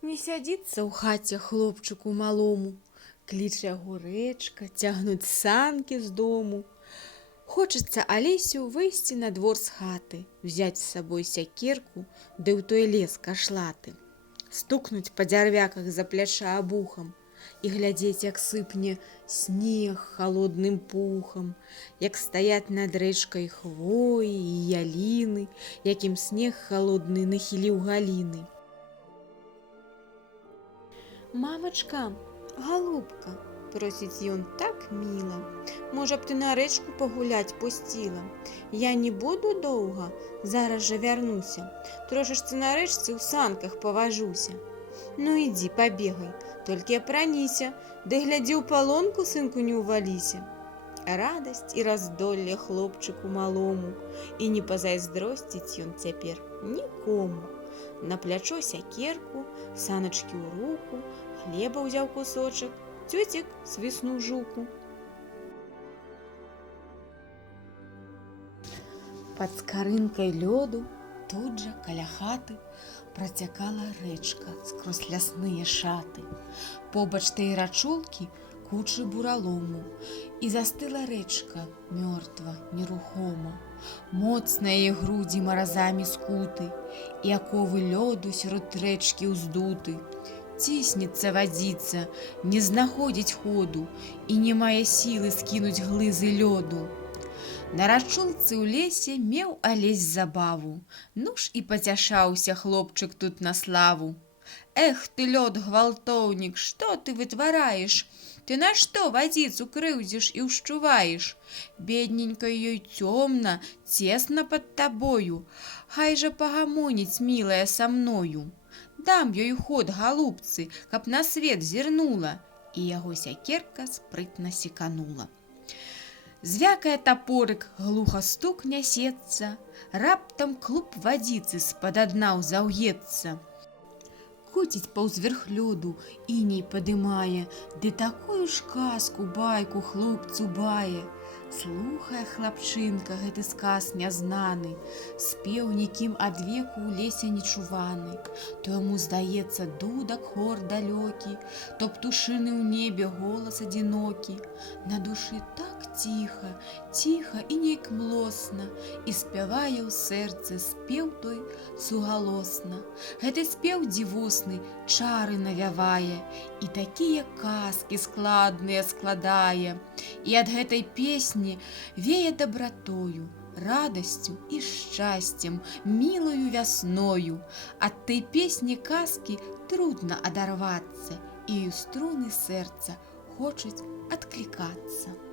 Не сядзіцца ў хаце хлопчыку малому, кліча яго рэчка, цягнуць санкі з дому. Хочацца Алесю выйсці на двор з хаты, взяць з сабой сякерку, ды ў той лес кашлаты, стукнуць па дзярвяках за пляча абухам і глядзець, як сыпне снег халодным пухам, як стаять над рэчкай хвоі і яліны, якім снег халодны нахіліў галіны. «Мамачка, голубка, – просіць ён так міла, – можа б ты на рэчку пагуляць пусціла? Я не буду доўга, зараз жа вярнуся, трошачцы на рэчцы ў санках паважуся. Ну ідзі, пабегай, толькі апраніся, ды глядзі ў палонку, сынку, не ўваліся». Радасць і раздолле хлопчыку малому, і не пазайздросціць ён цяпер нікому. На плячо сякерку, саначкі ў руку, хлеба ўзяў кусочак, цёцік свіснуў жуку. Пад скарынкай лёду, тут жа, каля хаты, працякала рэчка скрозь лясныя шаты. Побач тае рачулкі кучы буралому, і застыла рэчка мёртва, нерухома. Моцна яе грудзі маразамі скуты, і аковы лёду сярод рэчкі ўздуты. Ціснецца вадзіца, не знаходзіць ходу, і не мае сілы скінуць глызы лёду. На рачулцы ў лесе меў Алесь забаву, ну ж і пацяшаўся хлопчык тут на славу. «Эх ты, лёд, гвалтоўнік, што ты вытвараеш? Ты на што вадзіцу крыўдзіш і ўшчуваеш? Бедненькай ёй цёмна, цесна пад табою, хай жа пагамоніць, мілая, са мною. Дам ёй ход, галубцы, каб на свет зірнула». І яго сякерка спрытна секанула. Звякае тапорык, глуха стук нясецца, раптам клуб вадзіцы з-пад дна ўзаўецца. Коціць паўз верхлёду, іней падымае, ды такую ж казку, байку хлопцу бае. Слухае хлапчынка гэты сказ нязнаны, спеў нікім адвеку ў лесе нечуваны. То яму здаецца дудак хор далёкі, то птушыны ў небе голас адзінокі. На душы так ціха, ціха і нейк млосна, і спявае ў сэрцы спеў той сугалосна. Гэты спеў дзівосны чары навявае, і такія казкі складныя складае. І ад гэтай песні вее дабратою, радасцю і шчасцем, мілою вясною. Ад той песні казкі трудна адарвацца, і ў струны сэрца хочуць адклікацца.